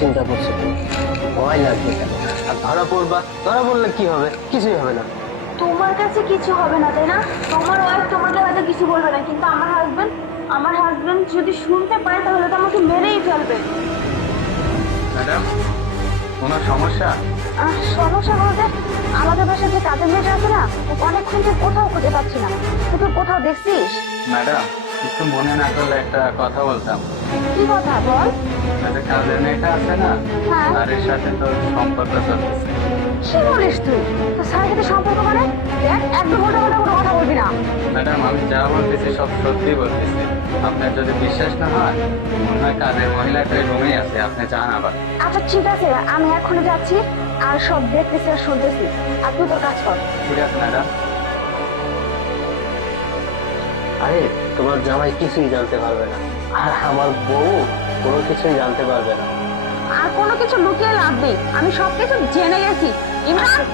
চিন্তা করছো তুমি? ভয় লাগবে কেন? আর ধরা পড়লে কি হবে? কিছুই হবে না। তোমার কাছে কিছু হবে না তাই না? তোমার ওয়াইফ তোমাকে হয়তো কিছু বলবে না, কিন্তু আমার হাজবেন্ড যদি শুনতে পায় তাহলে তো আমাকে মেরেই ফেলবে। ম্যাডাম, কোনো সমস্যা? সমস্যা বলতে আমাদের বাসায় যে কাজের মেয়েটা আছে না, অনেকক্ষণ থেকে কোথাও খুঁজে পাচ্ছি না। তুই কোথাও দেখছিস? ম্যাডাম, একটু মনে না করলে একটা কথা বলতাম। কি কথা বল? যাতে কাজের মেয়েটা আছে না, হ্যাঁ। তার সাথে তোর সম্পর্ক চলতেছে। কি বলিস তুই? তো স্যারের সাথে সম্পর্ক মানে? দেখ, একদম উল্টো পাল্টা কোনো কথা বলবি না। ম্যাডাম, আমি যা বলতেছি সব সত্যি বলতেছি। আপনার যদি বিশ্বাস না হয়, মনে হয় কাজের মহিলাটা রুমেই আছে, আপনি যান আবার। আচ্ছা ঠিক আছে, আমি এখনই যাচ্ছি, আর সব দেখতেছি আর শুনতেছি, আর তুই তোর কাজ কর। ঠিক আছে ম্যাডাম। আরে তোমার জামাই কিছুই জানতে পারবে না, আর আমার বউ কোনো কিছুই জানতে পারবে না। আর কোনো কিছু লুকিয়ে লাভ নেই, আমি সবকিছু জেনে গেছি। ইমরান,